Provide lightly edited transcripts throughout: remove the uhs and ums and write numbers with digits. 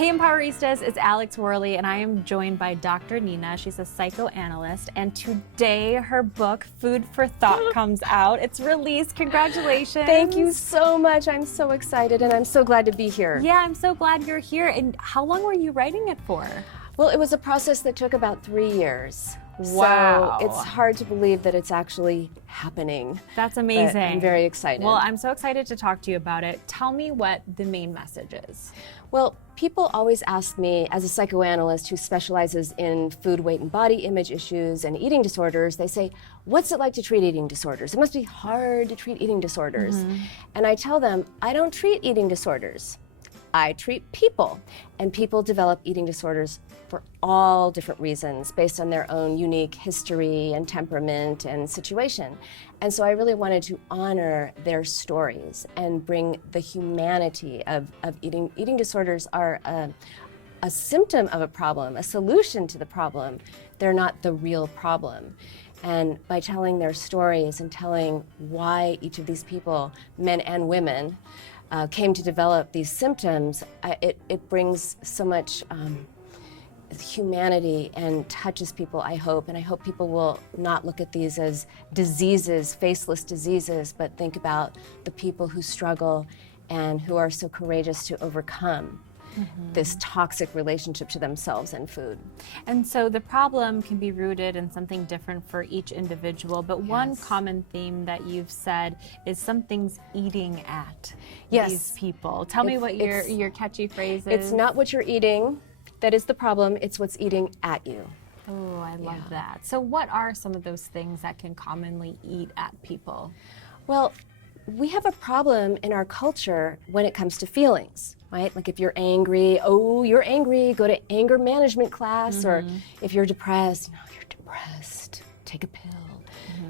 Hey Empoweristas, it's Alex Worley and I am joined by Dr. Nina. She's a psychoanalyst and today her book, Food for Thought, comes out. It's released. Congratulations. Thank you so much. I'm so excited and I'm so glad to be here. Yeah, I'm so glad you're here. And how long were you writing it for? Well, it was a process that took about 3 years. Wow. So it's hard to believe that it's actually happening. That's amazing. But I'm very excited. Well, I'm so excited to talk to you about it. Tell me what the main message is. Well, people always ask me, as a psychoanalyst who specializes in food, weight, and body image issues and eating disorders, they say, what's it like to treat eating disorders? It must be hard to treat eating disorders. And I tell them, I don't treat eating disorders. I treat people, and people develop eating disorders for all different reasons based on their own unique history and temperament and situation. And so I really wanted to honor their stories and bring the humanity of eating. Eating disorders are a symptom of a problem, a solution to the problem. They're not the real problem. And by telling their stories and telling why each of these people, men and women, came to develop these symptoms, it brings so much humanity and touches people, I hope. And I hope people will not look at these as diseases, faceless diseases, but think about the people who struggle and who are so courageous to overcome this toxic relationship to themselves and food. And so the problem can be rooted in something different for each individual, but one common theme that you've said is something's eating at these people. Tell me what your catchy phrase is. It's not what you're eating that is the problem, it's what's eating at you. Oh, I love that. So what are some of those things that can commonly eat at people? Well, we have a problem in our culture when it comes to feelings, right? Like if you're angry, oh, you're angry, go to anger management class. Or if you're depressed, you're depressed, take a pill.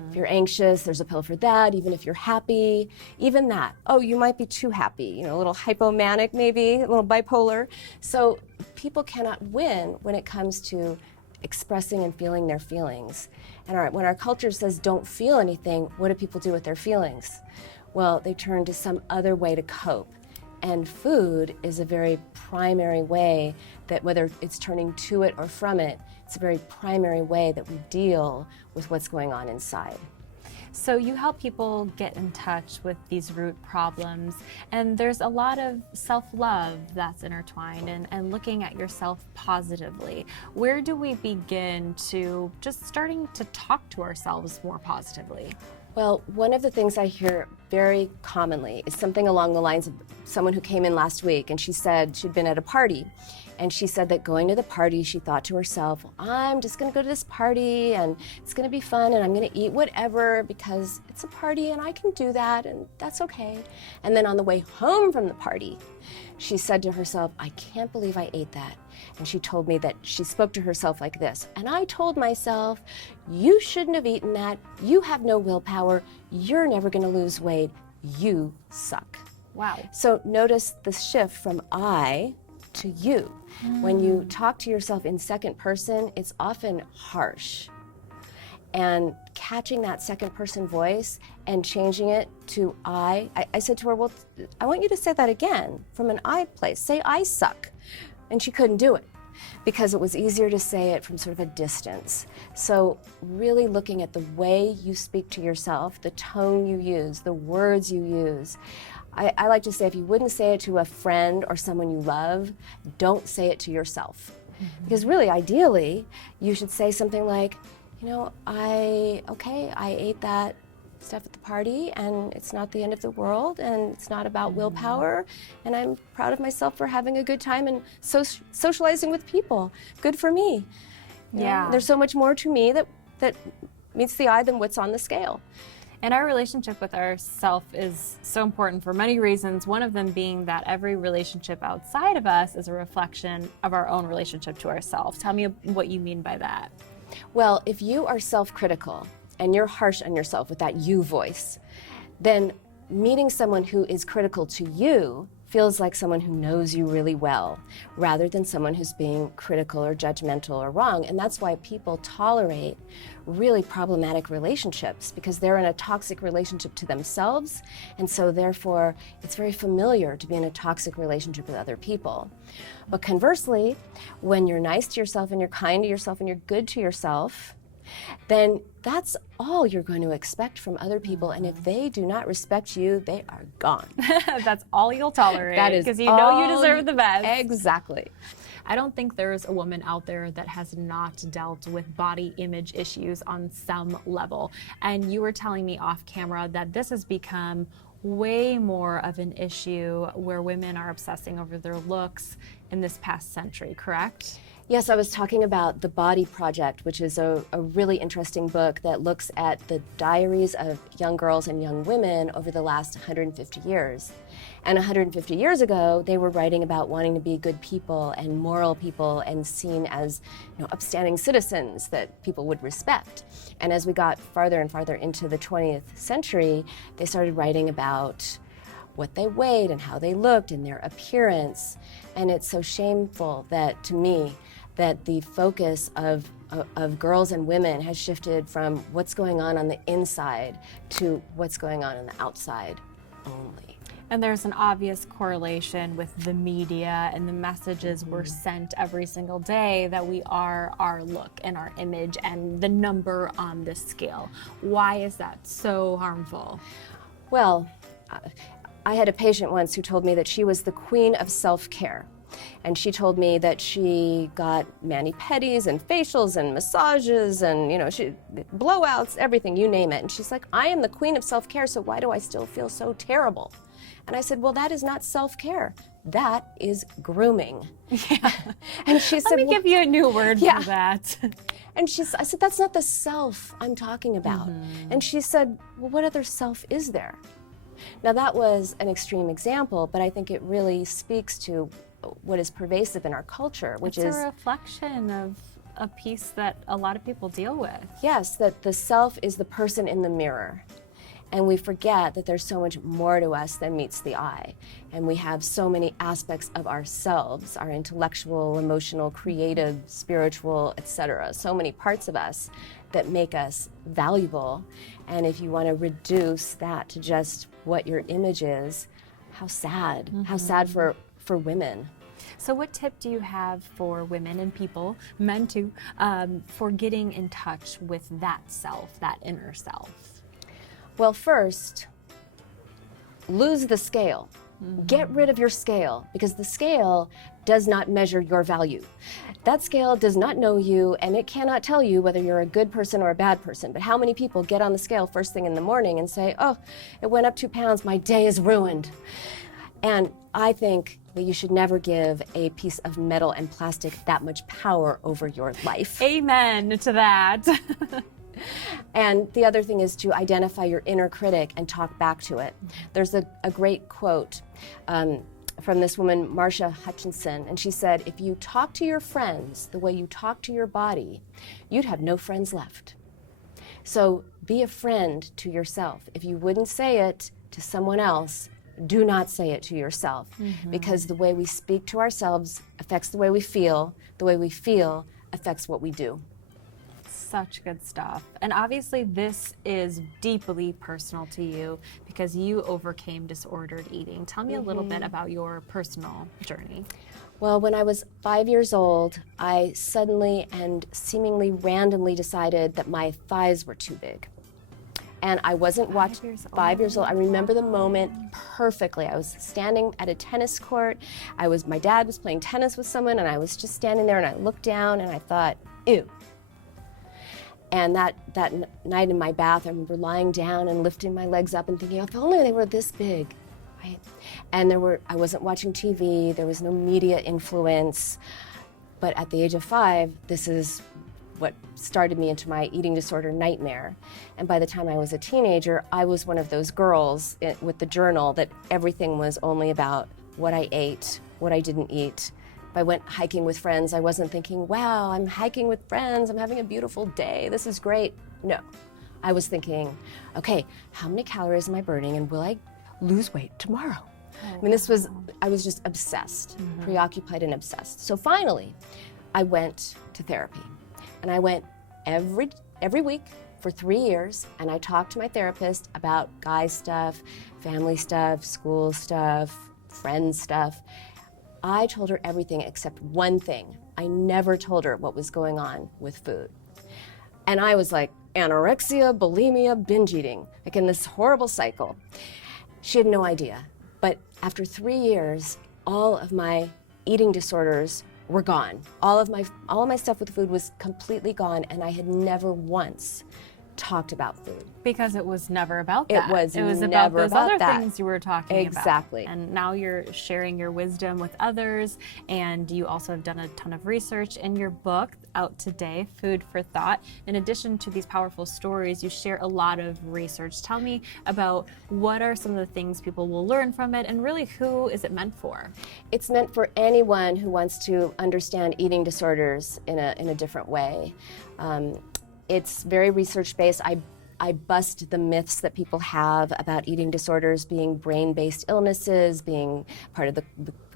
If you're anxious, there's a pill for that. Even if you're happy, even that. Oh, you might be too happy, a little hypomanic maybe, a little bipolar. So people cannot win when it comes to expressing and feeling their feelings. And when our culture says don't feel anything, what do people do with their feelings? Well, they turn to some other way to cope. And food is a very primary way that, whether it's turning to it or from it, it's a very primary way that we deal with what's going on inside. So you help people get in touch with these root problems, and there's a lot of self-love that's intertwined and looking at yourself positively. Where do we begin to just starting to talk to ourselves more positively? Well, one of the things I hear very commonly is something along the lines of someone who came in last week, and she said she'd been at a party, and she said that going to the party, she thought to herself, I'm just going to go to this party and it's going to be fun and I'm going to eat whatever because it's a party and I can do that and that's okay. And then on the way home from the party, she said to herself, I can't believe I ate that. And she told me that she spoke to herself like this. And I told myself, you shouldn't have eaten that. You have no willpower. You're never going to lose weight. You suck. Wow. So notice the shift from I to you. When you talk to yourself in second person, it's often harsh. And catching that second person voice and changing it to I said to her, well, I want you to say that again from an I place. Say I suck. And she couldn't do it because it was easier to say it from sort of a distance. So really looking at the way you speak to yourself, the tone you use, the words you use. I like to say, if you wouldn't say it to a friend or someone you love, don't say it to yourself. Because really, ideally, you should say something like, I ate that stuff at the party and it's not the end of the world and it's not about willpower and I'm proud of myself for having a good time and socializing with people. Good for me. There's so much more to me that meets the eye than what's on the scale. And our relationship with ourself is so important for many reasons, one of them being that every relationship outside of us is a reflection of our own relationship to ourselves. Tell me what you mean by that. Well, if you are self-critical and you're harsh on yourself with that you voice, then meeting someone who is critical to you feels like someone who knows you really well, rather than someone who's being critical or judgmental or wrong. And that's why people tolerate really problematic relationships, because they're in a toxic relationship to themselves, and so therefore it's very familiar to be in a toxic relationship with other people. But conversely, when you're nice to yourself and you're kind to yourself and you're good to yourself, then that's all you're going to expect from other people. And if they do not respect you, they are gone. That's all you'll tolerate. That is because you know you deserve the best. Exactly. I don't think there's a woman out there that has not dealt with body image issues on some level. And you were telling me off camera that this has become way more of an issue where women are obsessing over their looks in this past century, correct? Yes, I was talking about The Body Project, which is a really interesting book that looks at the diaries of young girls and young women over the last 150 years. And 150 years ago, they were writing about wanting to be good people and moral people and seen as, upstanding citizens that people would respect. And as we got farther and farther into the 20th century, they started writing about what they weighed and how they looked and their appearance. And it's so shameful that, to me, that the focus of girls and women has shifted from what's going on the inside to what's going on the outside only. And there's an obvious correlation with the media and the messages we're sent every single day that we are our look and our image and the number on this scale. Why is that so harmful? Well, I had a patient once who told me that she was the queen of self-care. And she told me that she got mani-pedis and facials and massages and, blowouts, everything, you name it. And she's like, I am the queen of self-care, so why do I still feel so terrible? And I said, well, that is not self-care. That is grooming. Yeah. And she said, let me give you a new word for that. And I said, that's not the self I'm talking about. And she said, well, what other self is there? Now, that was an extreme example, but I think it really speaks to what is pervasive in our culture, which is a reflection of a piece that a lot of people deal with. Yes, that the self is the person in the mirror. And we forget that there's so much more to us than meets the eye. And we have so many aspects of ourselves, our intellectual, emotional, creative, spiritual, etc. So many parts of us that make us valuable. And if you want to reduce that to just what your image is, how sad. How sad for women. So what tip do you have for women and people, men too, for getting in touch with that self, that inner self? Well, first, lose the scale. Get rid of your scale, because the scale does not measure your value. That scale does not know you, and it cannot tell you whether you're a good person or a bad person. But how many people get on the scale first thing in the morning and say, oh, it went up 2 pounds, my day is ruined. And I think that you should never give a piece of metal and plastic that much power over your life. Amen to that. And the other thing is to identify your inner critic and talk back to it. There's a great quote from this woman, Marsha Hutchinson, and she said, if you talk to your friends the way you talk to your body, you'd have no friends left. So be a friend to yourself. If you wouldn't say it to someone else, do not say it to yourself, because the way we speak to ourselves affects the way we feel affects what we do. Such good stuff. And obviously this is deeply personal to you because you overcame disordered eating. Tell me a little bit about your personal journey. Well, when I was 5 years old, I suddenly and seemingly randomly decided that my thighs were too big. And I wasn't watching. 5 years old. I remember the moment perfectly. I was standing at a tennis court. My dad was playing tennis with someone, and I was just standing there, and I looked down, and I thought, ew. And that night in my bath, I remember lying down and lifting my legs up and thinking, if only they were this big, right? And I wasn't watching TV. There was no media influence. But at the age of 5, this is what started me into my eating disorder nightmare. And by the time I was a teenager, I was one of those girls with the journal that everything was only about what I ate, what I didn't eat. If I went hiking with friends, I wasn't thinking, wow, I'm hiking with friends, I'm having a beautiful day, this is great. No, I was thinking, okay, how many calories am I burning and will I lose weight tomorrow? I mean, I was just obsessed, preoccupied and obsessed. So finally, I went to therapy. And I went every week for 3 years, and I talked to my therapist about guy stuff, family stuff, school stuff, friends stuff. I told her everything except one thing. I never told her what was going on with food. And I was like anorexia, bulimia, binge eating, like in this horrible cycle. She had no idea. But after 3 years, all of my eating disorders were gone. All of my stuff with food was completely gone, and I had never once talked about food. Because it was never about that. It was about never those about other that. things you were talking about. Exactly. And now you're sharing your wisdom with others, and you also have done a ton of research in your book out today, Food for Thought. In addition to these powerful stories, you share a lot of research. Tell me about what are some of the things people will learn from it, and really who is it meant for? It's meant for anyone who wants to understand eating disorders in a different way. It's very research-based. I bust the myths that people have about eating disorders being brain-based illnesses, being part of the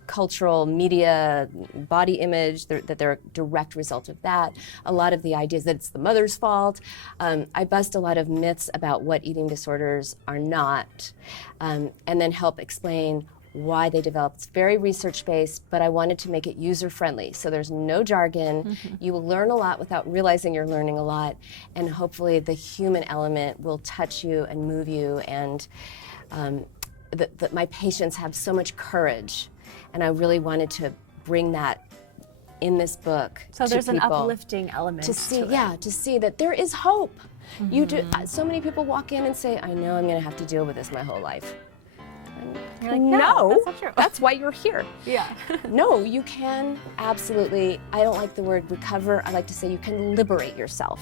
cultural media, body image, that they're a direct result of that. A lot of the ideas that it's the mother's fault. I bust a lot of myths about what eating disorders are not, and then help explain why they developed. It's very research-based, but I wanted to make it user-friendly. So there's no jargon. You will learn a lot without realizing you're learning a lot, and hopefully the human element will touch you and move you, and my patients have so much courage, and I really wanted to bring that in this book. So there's an people uplifting element to see that there is hope. You do. So many people walk in and say, "I know I'm going to have to deal with this my whole life." You're like, no, that's not true. That's why you're here. Yeah. No, you can absolutely, I don't like the word recover, I like to say you can liberate yourself.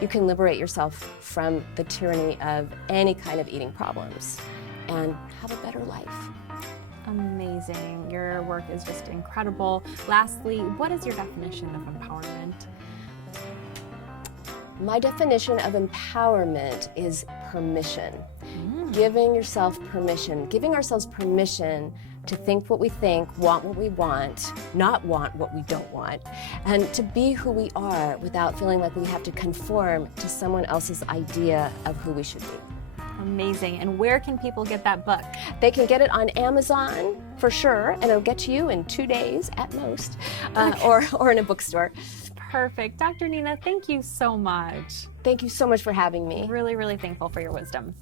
You can liberate yourself from the tyranny of any kind of eating problems and have a better life. Amazing. Your work is just incredible. Lastly, what is your definition of empowerment? My definition of empowerment is permission. Giving yourself permission, giving ourselves permission to think what we think, want what we want, not want what we don't want, and to be who we are without feeling like we have to conform to someone else's idea of who we should be. Amazing. And where can people get that book? They can get it on Amazon for sure, and it'll get to you in 2 days at most, or in a bookstore. Perfect. Dr. Nina, thank you so much. Thank you so much for having me. Really, really thankful for your wisdom.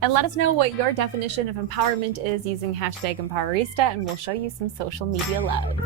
And let us know what your definition of empowerment is using #Empowerista, and we'll show you some social media love.